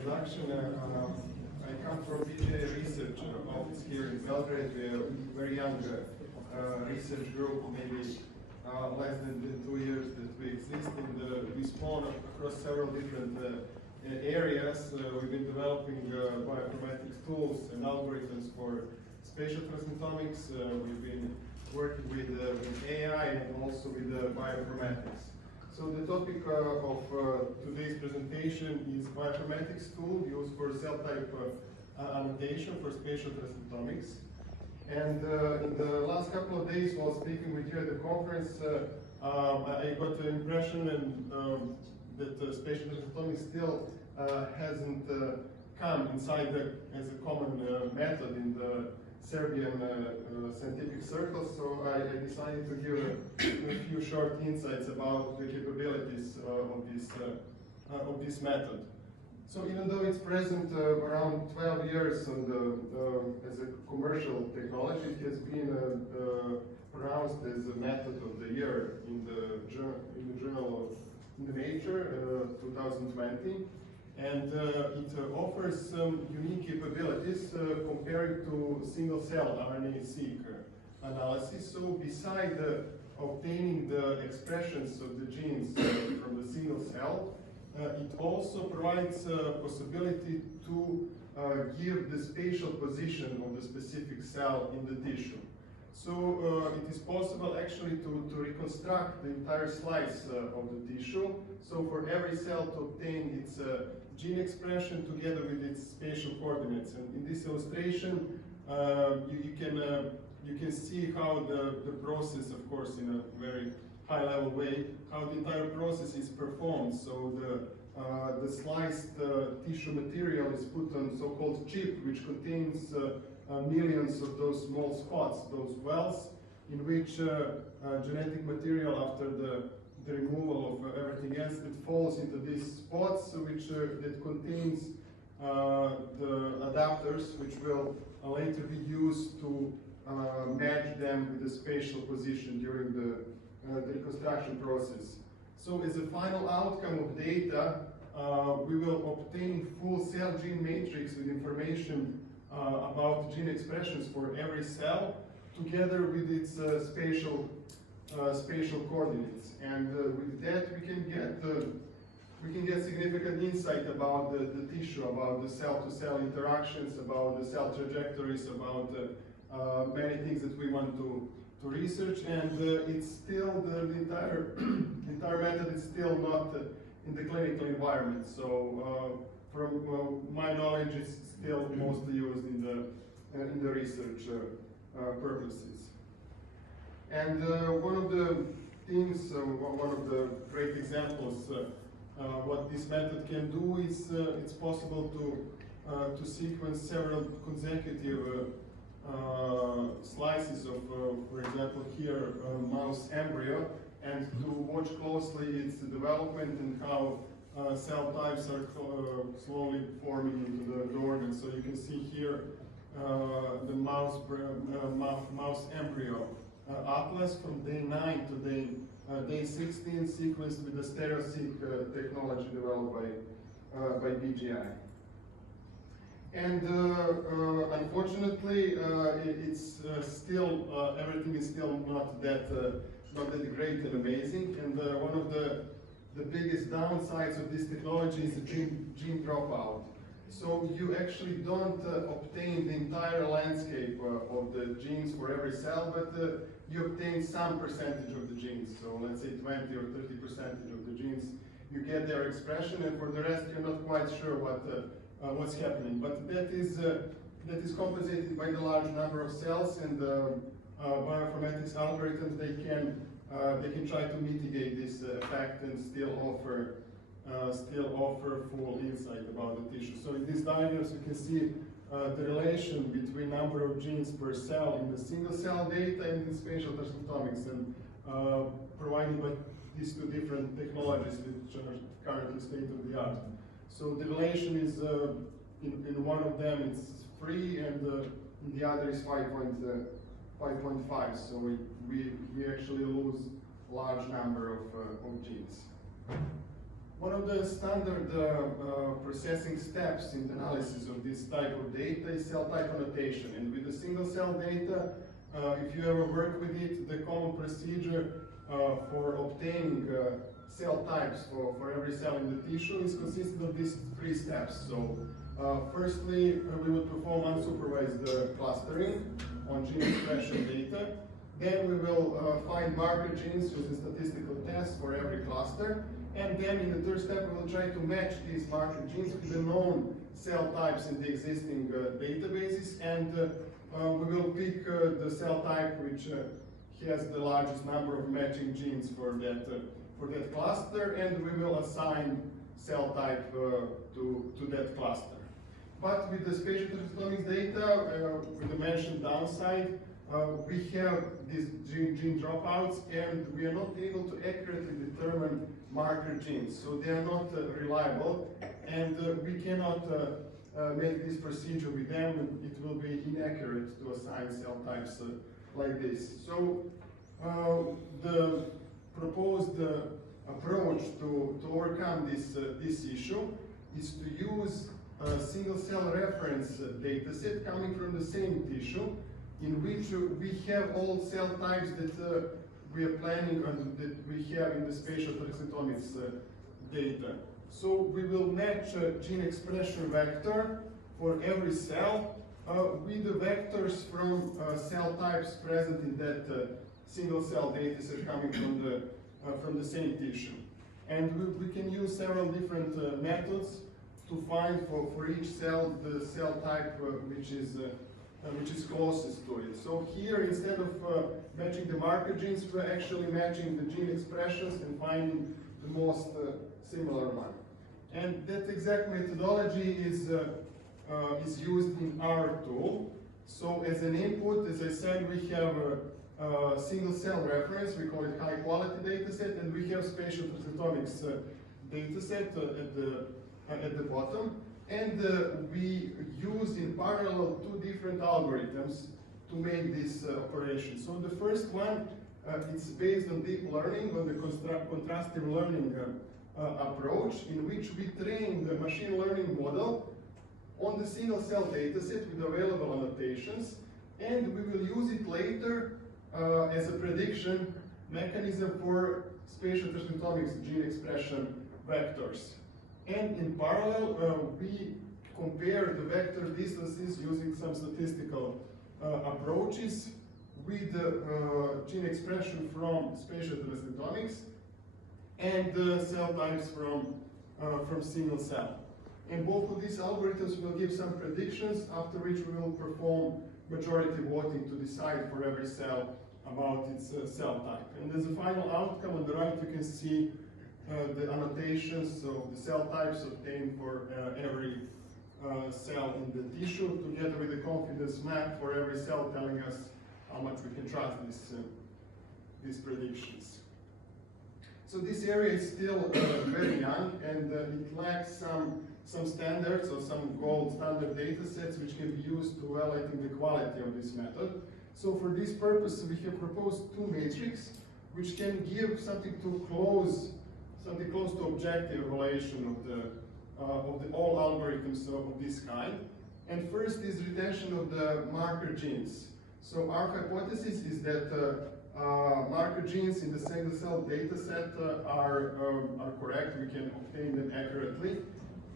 Introduction. I come from BGA research office here in Belgrade. We are a very young research group, maybe less than 2 years that we exist, and we spawn across several different areas. We've been developing bioinformatics tools and algorithms for spatial transcriptomics. We've been working with AI and also with bioinformatics. So the topic of today's presentation is bioinformatics tool used for cell type annotation for spatial transcriptomics. And in the last couple of days while speaking with you at the conference, I got the impression that spatial transcriptomics still hasn't come inside as a common method in the Serbian scientific circles, so I decided to give a few short insights about the capabilities of this method. So even though it's present around 12 years as a commercial technology, it has been pronounced as a method of the year in the journal of Nature 2020. And it offers some unique capabilities compared to single-cell RNA-seq analysis. So beside obtaining the expressions of the genes from the single cell, it also provides a possibility to give the spatial position of the specific cell in the tissue. So it is possible actually to reconstruct the entire slice of the tissue. So for every cell to obtain its gene expression together with its spatial coordinates. And in this illustration, you can see how the process, of course, in a very high-level way, how the entire process is performed. So the sliced tissue material is put on so-called chip, which contains millions of those small spots, those wells, in which genetic material, after the removal of everything else, that falls into these spots, which that contains the adapters, which will later be used to match them with the spatial position during the reconstruction process. So as a final outcome of data, we will obtain full cell gene matrix with information about gene expressions for every cell, together with its spatial coordinates, and with that we can get significant insight about the tissue, about the cell-to-cell interactions, about the cell trajectories, about many things that we want to research. And it's still the entire method is still not in the clinical environment. So from my knowledge, it's still mostly used in the research purposes. And one of the things, one of the great examples, what this method can do is it's possible to sequence several consecutive slices of, for example, here mouse embryo, and to watch closely its development and how cell types are slowly forming into the organ. So you can see here the mouse embryo atlas from day 9 to day 16, sequenced with the stereo-seq technology developed by BGI. And unfortunately, it's still everything is still not that great and amazing. And one of the biggest downsides of this technology is the gene dropout. So you actually don't obtain the entire landscape of the genes for every cell, but you obtain some percentage of the genes. So let's say 20 or 30% of the genes, you get their expression, and for the rest you're not quite sure what's happening. But that is compensated by the large number of cells, and bioinformatics algorithms, they can try to mitigate this effect and still offer full insight about the tissue. So in these diagrams, you can see the relation between number of genes per cell in the single cell data and in spatial transcriptomics, and provided by these two different technologies which are currently state of the art. So the relation is in one of them it's 3, and in the other is 5.5. So we actually lose a large number of genes. One of the standard processing steps in the analysis of this type of data is cell type annotation. And with the single cell data, if you ever work with it, the common procedure for obtaining cell types for every cell in the tissue is consisted of these three steps. So firstly, we would perform unsupervised clustering on gene expression data. Then we will find marker genes using statistical tests for every cluster. And then in the third step, we will try to match these marker genes with the known cell types in the existing databases. And we will pick the cell type which has the largest number of matching genes for that cluster, and we will assign cell type to that cluster. But with the spatial transcriptomics data, with the mentioned downside, we have these gene dropouts, and we are not able to accurately determine marker genes. So they are not reliable, and we cannot make this procedure with them, and it will be inaccurate to assign cell types like this. So the proposed approach to overcome this issue is to use a single cell reference dataset coming from the same tissue, in which we have all cell types that we are planning on, that we have in the spatial transcriptomics data. So we will match a gene expression vector for every cell with the vectors from cell types present in that single cell dataset coming from the same tissue. And we can use several different methods to find for each cell the cell type which is closest to it. So here, instead of matching the marker genes, we're actually matching the gene expressions and finding the most similar one. And that exact methodology is used in our tool. So as an input, as I said, we have a single cell reference, we call it high quality dataset, and we have spatial transcriptomics dataset at the bottom. And we use in parallel two different algorithms to make this operation. So the first one, it's based on deep learning, on the contrastive learning approach, in which we train the machine learning model on the single cell dataset with available annotations, and we will use it later as a prediction mechanism for spatial transcriptomics gene expression vectors. And in parallel, we compare the vector distances using some statistical approaches with the gene expression from spatial transcriptomics and cell types from single cell. And both of these algorithms will give some predictions, after which we will perform majority voting to decide for every cell about its cell type. And as a final outcome, on the right you can see the annotations of the cell types obtained for every cell in the tissue, together with the confidence map for every cell telling us how much we can trust these predictions. So this area is still very young, and it lacks some standards or some gold standard data sets which can be used to evaluating the quality of this method. So for this purpose, we have proposed two metrics which can give something close to objective evaluation of the all algorithms of this kind. And first is retention of the marker genes. So our hypothesis is that marker genes in the single cell data set are correct, we can obtain them accurately.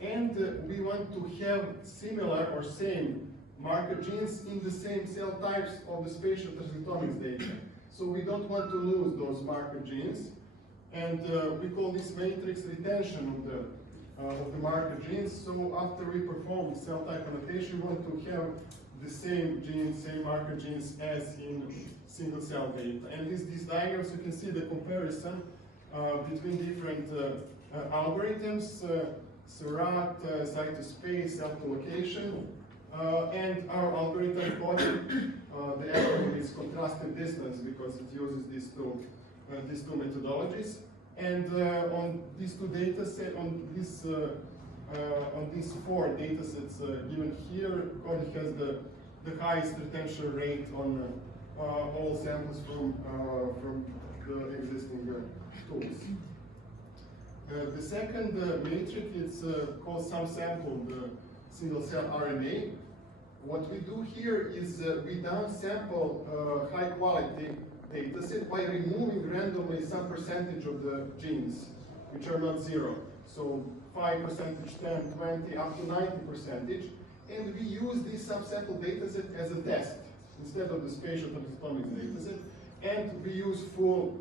And we want to have similar or same marker genes in the same cell types of the spatial transcriptomics data. So we don't want to lose those marker genes. And we call this matrix retention of the marker genes. So after we perform cell type annotation, we want to have the same genes, same marker genes as in single cell data. And these diagrams, you can see the comparison between different algorithms, SERAT, cytospace, cell-to-location, and our algorithm CoDi. The acronym is contrastive distance because it uses these two methodologies. And on these two data sets, on these four data sets given here, CoDi has the highest retention rate on all samples from the existing tools. The second matrix is called subsample, the single cell RNA. What we do here is we downsample high quality data set by removing randomly some percentage of the genes, which are not zero. So 5%, 10, 20, up to 90%. And we use this subsample data set as a test instead of the spatial transcriptomics data set. And we use full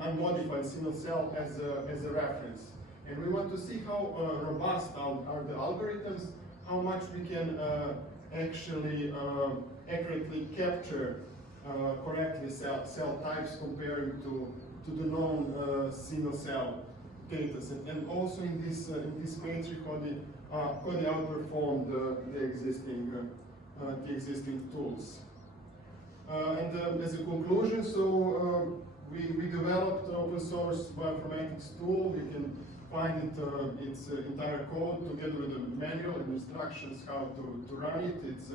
unmodified single cell as a reference. And we want to see how robust are the algorithms, how much we can actually accurately capture correctly cell types comparing to the known single cell data set. And also in this matrix, CoDi outperformed the existing tools. And as a conclusion, so we developed open source bioinformatics tool. You can find it, its entire code together with the manual and instructions how to run it. It's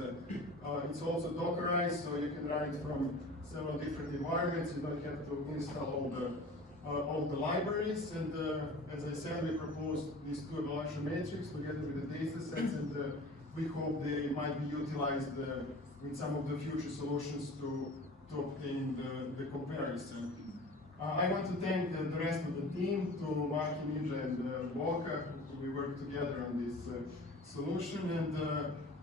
also Dockerized, so you can run it from several different environments. You don't have to install all the libraries. And as I said, we proposed these two evaluation matrices together with the data sets, and we hope they might be utilized in some of the future solutions to obtain the comparison. I want to thank the rest of the team, to Maki, Ninja, and Boka, we worked together on this solution, and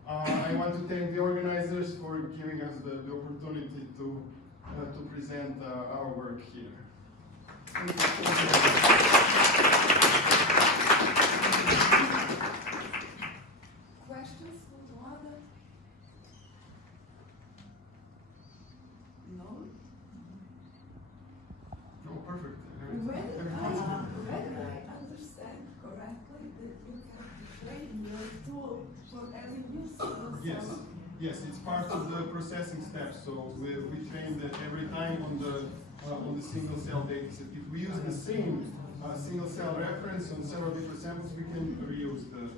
I want to thank the organizers for giving us the opportunity to present our work here. Thank you. Questions from Vlada? No? Oh, perfect. Whether I understand correctly that you have to train your tool for every use. Yes, it's part of the processing steps. So we train that every time on the single cell data set. If we use the same single cell reference on several different samples, we can reuse the